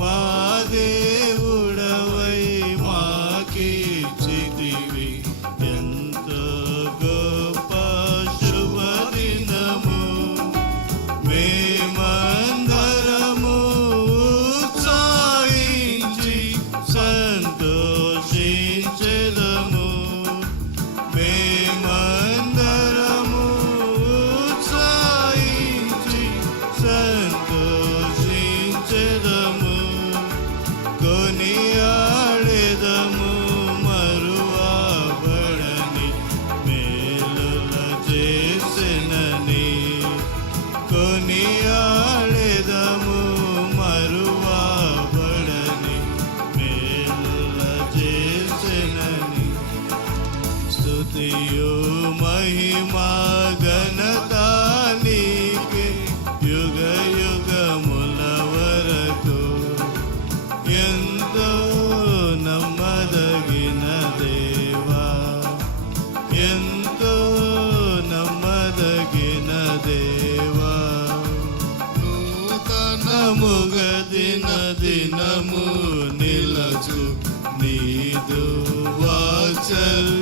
మా మహిమా ఘనత నీకే యుగ యుగముల వరకు ఎంతో నమ్మదగిన దేవా ఎంతో నమ్మదగిన దేవా నూతనముగ దిన దినము నిలచు నీదు వాత్సల్యతమాపై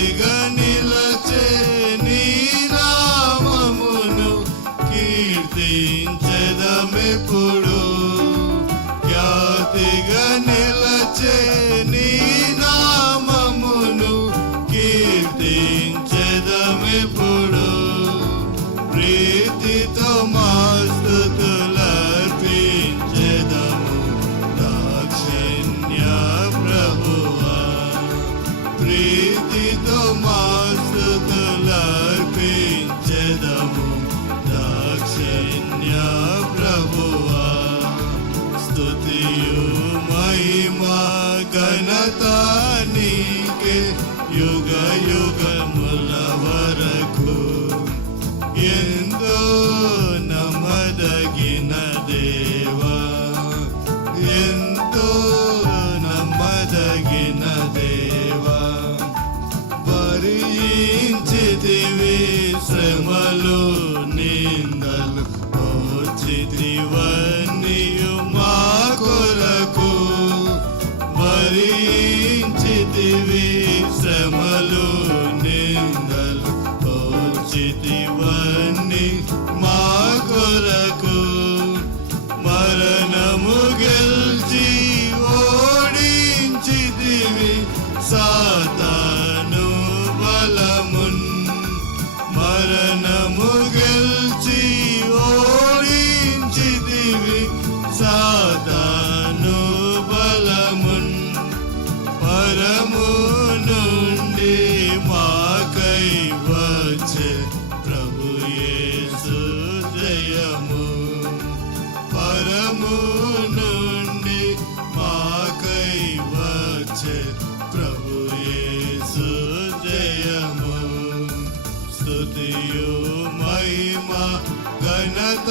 ఖ్యాతిగా నిలచే నీ నామమును కీర్తించదమెప్పుడు. ఖ్యాతిగా నిలచే నీ నామమును కీర్తించదమెప్పుడు. ప్రీతితో నీకే యుగ యుగముల వరకు ఎందో నమ్మదగిన దేవా ఎంతో నమ్మదగిన దేవా. భరించితివి శ్రమలో నిందలు ఓచితివన్నీ మా కొరకు పరము నుండి మాకై వచ్చే ప్రభు యేసు జయము. స్తుతియు మహిమ ఘనత